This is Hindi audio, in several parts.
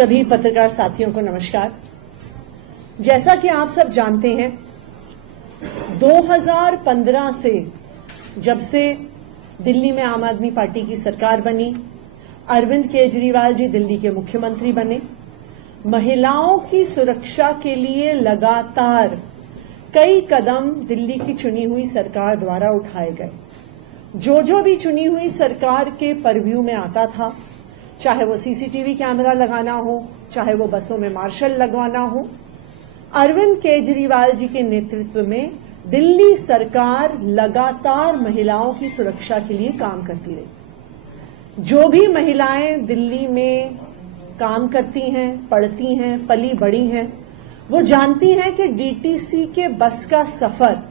सभी पत्रकार साथियों को नमस्कार। जैसा कि आप सब जानते हैं, 2015 से जब से दिल्ली में आम आदमी पार्टी की सरकार बनी, अरविंद केजरीवाल जी दिल्ली के मुख्यमंत्री बने, महिलाओं की सुरक्षा के लिए लगातार कई कदम दिल्ली की चुनी हुई सरकार द्वारा उठाए गए। जो भी चुनी हुई सरकार के परव्यू में आता था, चाहे वो सीसीटीवी कैमरा लगाना हो, चाहे वो बसों में मार्शल लगवाना हो, अरविंद केजरीवाल जी के नेतृत्व में दिल्ली सरकार लगातार महिलाओं की सुरक्षा के लिए काम करती रही। जो भी महिलाएं दिल्ली में काम करती हैं, पढ़ती हैं, पली बड़ी हैं, वो जानती हैं कि डीटीसी के बस का सफर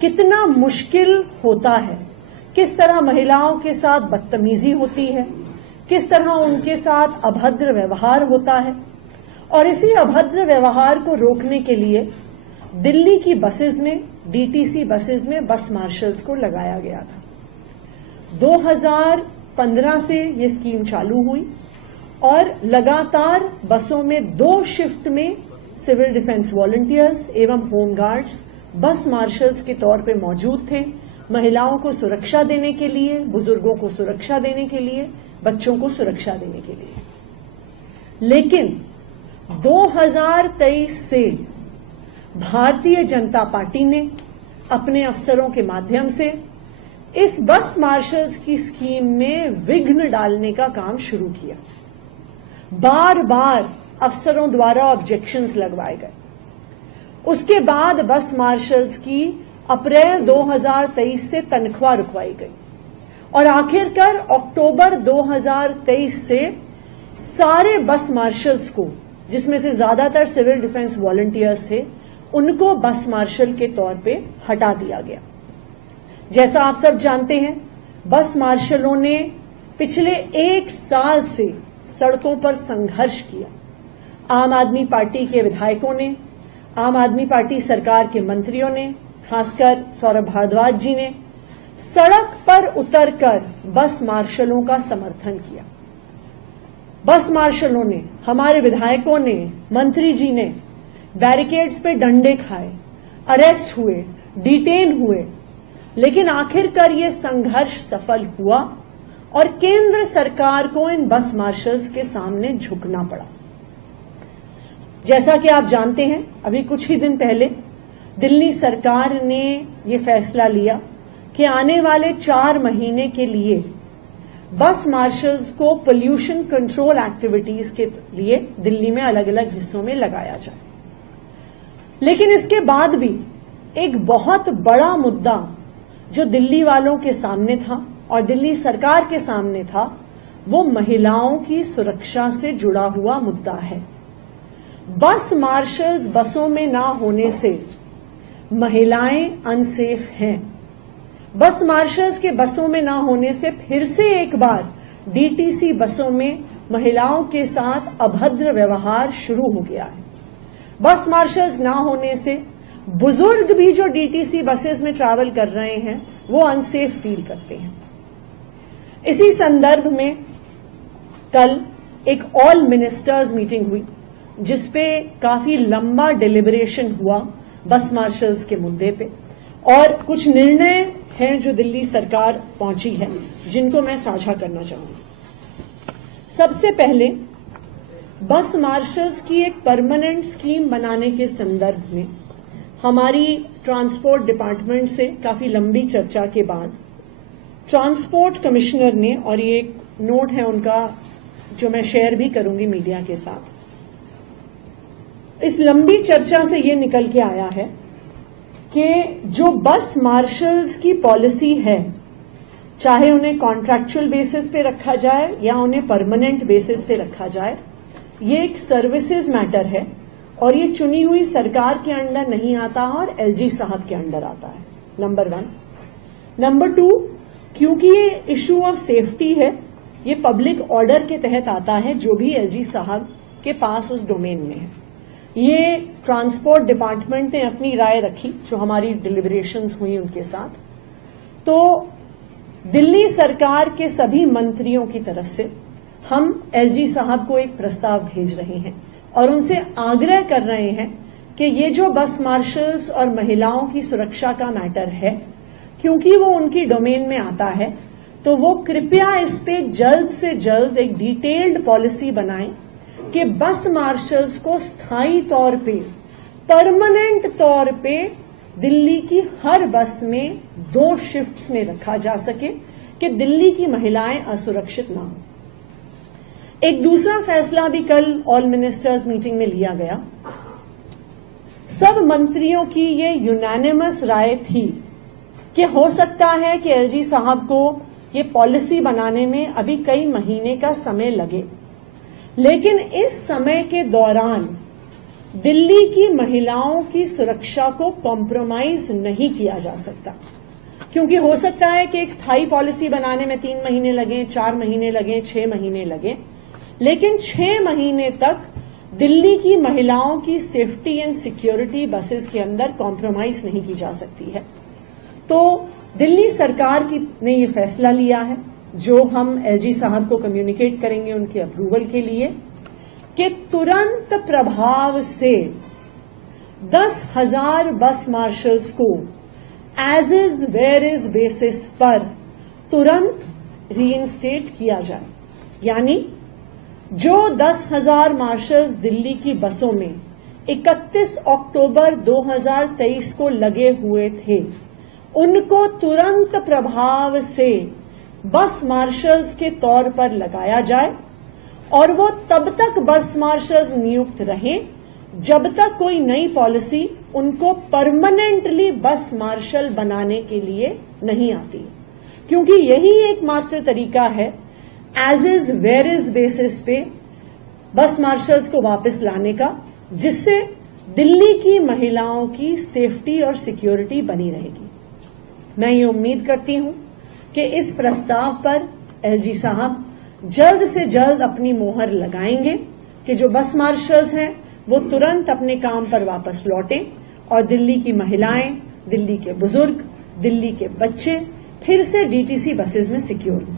कितना मुश्किल होता है, किस तरह महिलाओं के साथ बदतमीजी होती है, किस तरह उनके साथ अभद्र व्यवहार होता है। और इसी अभद्र व्यवहार को रोकने के लिए दिल्ली की बसेस में, डीटीसी बसेस में बस मार्शल्स को लगाया गया था। 2015 से ये स्कीम चालू हुई और लगातार बसों में 2 शिफ्ट में सिविल डिफेंस वॉलंटियर्स एवं होमगार्ड्स बस मार्शल्स के तौर पे मौजूद थे, महिलाओं को सुरक्षा देने के लिए, बुजुर्गों को सुरक्षा देने के लिए, बच्चों को सुरक्षा देने के लिए। लेकिन 2023 से भारतीय जनता पार्टी ने अपने अफसरों के माध्यम से इस बस मार्शल्स की स्कीम में विघ्न डालने का काम शुरू किया। बार बार अफसरों द्वारा ऑब्जेक्शंस लगवाए गए। उसके बाद बस मार्शल्स की अप्रैल 2023 से तनख्वाह रुकवाई गई और आखिरकार अक्टूबर 2023 से सारे बस मार्शल्स को, जिसमें से ज्यादातर सिविल डिफेंस वॉलंटियर्स थे, उनको बस मार्शल के तौर पे हटा दिया गया। जैसा आप सब जानते हैं, बस मार्शलों ने पिछले 1 साल से सड़कों पर संघर्ष किया। आम आदमी पार्टी के विधायकों ने, आम आदमी पार्टी सरकार के मंत्रियों ने, खासकर सौरभ भारद्वाज जी ने सड़क पर उतरकर बस मार्शलों का समर्थन किया। बस मार्शलों ने, हमारे विधायकों ने, मंत्री जी ने बैरिकेड्स पे डंडे खाए, अरेस्ट हुए, डिटेन हुए, लेकिन आखिरकार ये संघर्ष सफल हुआ और केंद्र सरकार को इन बस मार्शल्स के सामने झुकना पड़ा। जैसा कि आप जानते हैं, अभी कुछ ही दिन पहले दिल्ली सरकार ने ये फैसला लिया कि आने वाले 4 महीने के लिए बस मार्शल्स को पोल्यूशन कंट्रोल एक्टिविटीज के लिए दिल्ली में अलग अलग हिस्सों में लगाया जाए। लेकिन इसके बाद भी एक बहुत बड़ा मुद्दा जो दिल्ली वालों के सामने था और दिल्ली सरकार के सामने था, वो महिलाओं की सुरक्षा से जुड़ा हुआ मुद्दा है। बस मार्शल्स बसों में ना होने से महिलाएं अनसेफ हैं। बस मार्शल्स के बसों में ना होने से फिर से एक बार डीटीसी बसों में महिलाओं के साथ अभद्र व्यवहार शुरू हो गया है। बस मार्शल्स ना होने से बुजुर्ग भी जो डीटीसी बसेस में ट्रैवल कर रहे हैं, वो अनसेफ फील करते हैं। इसी संदर्भ में कल एक ऑल मिनिस्टर्स मीटिंग हुई, जिसपे काफी लंबा डिलिबरेशन हुआ बस मार्शल्स के मुद्दे पे, और कुछ निर्णय हैं जो दिल्ली सरकार पहुंची है, जिनको मैं साझा करना चाहूंगी। सबसे पहले बस मार्शल्स की एक परमानेंट स्कीम बनाने के संदर्भ में हमारी ट्रांसपोर्ट डिपार्टमेंट से काफी लंबी चर्चा के बाद ट्रांसपोर्ट कमिश्नर ने, और ये एक नोट है उनका जो मैं शेयर भी करूंगी मीडिया के साथ, इस लंबी चर्चा से ये निकल के आया है कि जो बस मार्शल्स की पॉलिसी है, चाहे उन्हें कॉन्ट्रैक्चुअल बेसिस पे रखा जाए या उन्हें परमानेंट बेसिस पे रखा जाए, ये एक सर्विसेज मैटर है और ये चुनी हुई सरकार के अंडर नहीं आता और एलजी साहब के अंडर आता है, नंबर 1। नंबर 2, क्योंकि ये इश्यू ऑफ सेफ्टी है, ये पब्लिक ऑर्डर के तहत आता है, जो भी एलजी साहब के पास उस डोमेन में है। ये ट्रांसपोर्ट डिपार्टमेंट ने अपनी राय रखी, जो हमारी डिलिबरेशंस हुई उनके साथ, तो दिल्ली सरकार के सभी मंत्रियों की तरफ से हम एलजी साहब को एक प्रस्ताव भेज रहे हैं और उनसे आग्रह कर रहे हैं कि ये जो बस मार्शल्स और महिलाओं की सुरक्षा का मैटर है, क्योंकि वो उनकी डोमेन में आता है, तो वो कृपया इस पे जल्द से जल्द एक डिटेल्ड पॉलिसी बनाएं कि बस मार्शल्स को स्थायी तौर पे, परमानेंट तौर पे दिल्ली की हर बस में 2 शिफ्ट्स में रखा जा सके कि दिल्ली की महिलाएं असुरक्षित ना हो। एक दूसरा फैसला भी कल ऑल मिनिस्टर्स मीटिंग में लिया गया। सब मंत्रियों की ये यूनानिमस राय थी कि हो सकता है कि एलजी साहब को ये पॉलिसी बनाने में अभी कई महीने का समय लगे, लेकिन इस समय के दौरान दिल्ली की महिलाओं की सुरक्षा को कॉम्प्रोमाइज नहीं किया जा सकता, क्योंकि हो सकता है कि एक स्थायी पॉलिसी बनाने में 3 महीने लगे, 4 महीने लगे, 6 महीने लगे, लेकिन 6 महीने तक दिल्ली की महिलाओं की सेफ्टी एंड सिक्योरिटी बसेस के अंदर कॉम्प्रोमाइज नहीं की जा सकती है। तो दिल्ली सरकार ने ये फैसला लिया है, जो हम एलजी साहब को कम्युनिकेट करेंगे उनके अप्रूवल के लिए, कि तुरंत प्रभाव से 10,000 बस मार्शल्स को as is where is basis पर तुरंत रीइंस्टेट किया जाए। यानी जो 10,000 मार्शल्स दिल्ली की बसों में 31 अक्टूबर 2023 को लगे हुए थे, उनको तुरंत प्रभाव से बस मार्शल्स के तौर पर लगाया जाए और वो तब तक बस मार्शल्स नियुक्त रहें जब तक कोई नई पॉलिसी उनको परमानेंटली बस मार्शल बनाने के लिए नहीं आती, क्योंकि यही एकमात्र तरीका है as is where is basis पे बस मार्शल्स को वापस लाने का, जिससे दिल्ली की महिलाओं की सेफ्टी और सिक्योरिटी बनी रहेगी। मैं ये उम्मीद करती हूं कि इस प्रस्ताव पर एलजी साहब जल्द से जल्द अपनी मोहर लगाएंगे कि जो बस मार्शल्स हैं वो तुरंत अपने काम पर वापस लौटें और दिल्ली की महिलाएं, दिल्ली के बुजुर्ग, दिल्ली के बच्चे फिर से डीटीसी बसेस में सिक्योर हों।